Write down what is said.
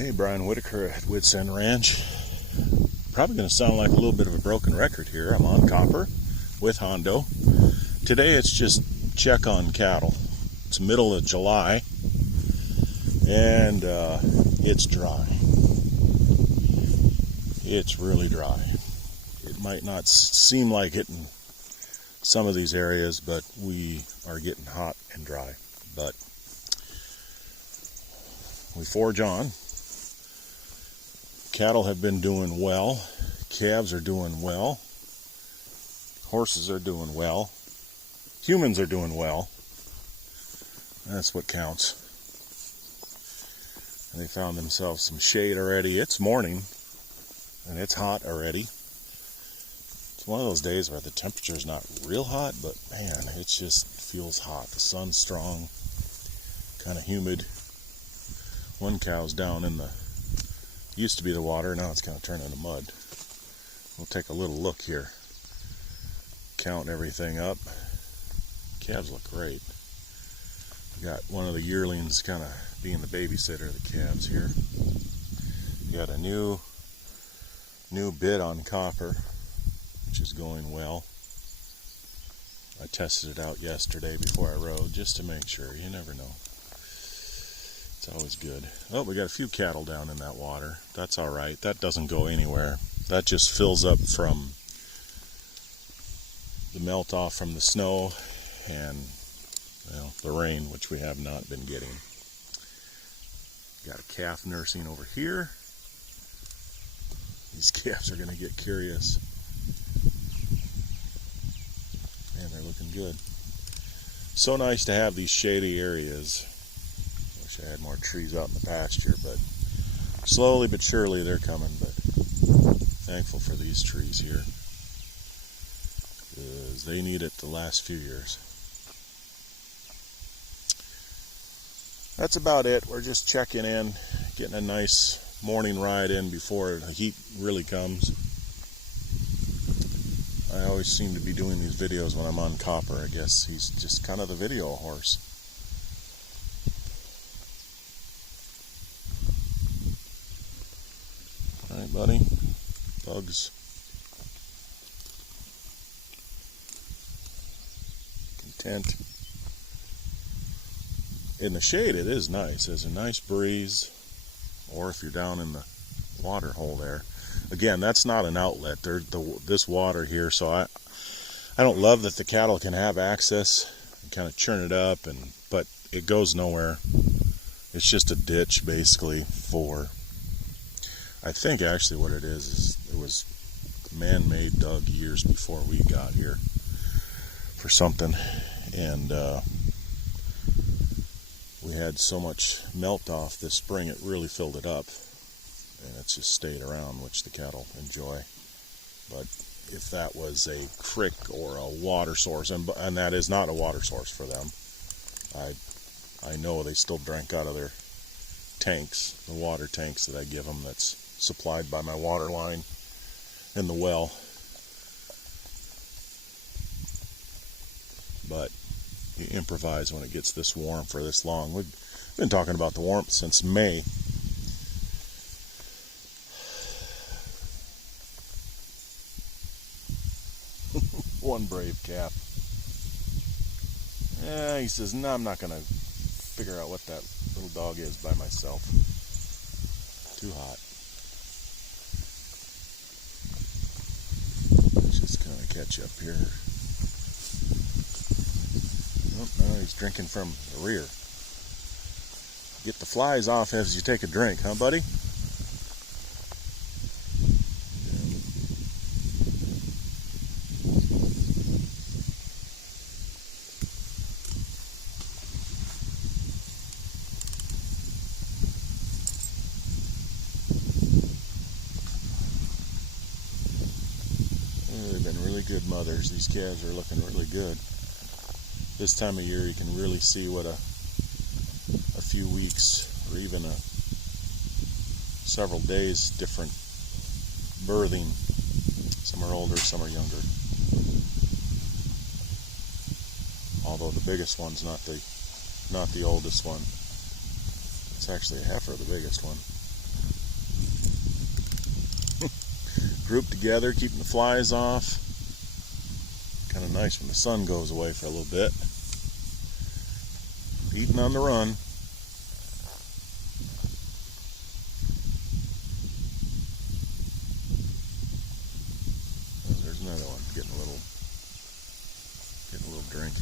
Hey, Brian Whitaker at Wits End Ranch. Probably going to sound like a little bit of a broken record here. I'm on copper with Hondo. Today it's just check on cattle. It's middle of July and it's dry. It's really dry. It might not seem like it in some of these areas, but we are getting hot and dry. But we forge on. Cattle have been doing well. Calves are doing well. Horses are doing well. Humans are doing well. That's what counts. And they found themselves some shade already. It's morning and it's hot already. It's one of those days where the temperature is not real hot, but man, it just feels hot. The sun's strong, kind of humid. One cow's down in the used to be the water, now it's kind of turned into mud. We'll take a little look here. Count everything up. Calves look great. We got one of the yearlings kind of being the babysitter of the calves here. We got a new bit on copper, which is going well. I tested it out yesterday before I rode just to make sure. You never know. It's always good. Oh, we got a few cattle down in that water. That's all right. That doesn't go anywhere. That just fills up from the melt off from the snow and, well, the rain, which we have not been getting. Got a calf nursing over here. These calves are going to get curious. Man, they're looking good. So nice to have these shady areas. I had more trees out in the pasture, but slowly but surely they're coming. But thankful for these trees here, because they need it the last few years. That's about it. We're just checking in, getting a nice morning ride in before the heat really comes. I always seem to be doing these videos when I'm on copper. I guess he's just kind of the video horse. Alright, buddy. Bugs. Content. In the shade, it is nice. There's a nice breeze. Or if you're down in the water hole there. Again, that's not an outlet. This water here, so I don't love that the cattle can have access and kind of churn it up, but it goes nowhere. It's just a ditch, basically, for... I think actually what it is it was man-made, dug years before we got here for something, and we had so much melt off this spring it really filled it up, and it's just stayed around, which the cattle enjoy. But if that was a creek or a water source, and that is not a water source for them, I know they still drank out of their tanks, the water tanks that I give them, that's supplied by my water line and the well. But you improvise when it gets this warm for this long. We've been talking about the warmth since May. One brave calf. Yeah, he says, no, I'm not going to figure out what that little dog is by myself. Too hot. Catch up here. Oh, no, he's drinking from the rear. Get the flies off as you take a drink, huh, buddy? They've been really good mothers. These calves are looking really good. This time of year you can really see what a few weeks or even several days different birthing. Some are older, some are younger. Although the biggest one's not the oldest one. It's actually a heifer, the biggest one. grouped together, keeping the flies off. Kind of nice when the sun goes away for a little bit. Eating on the run. Oh, there's another one getting a little drink.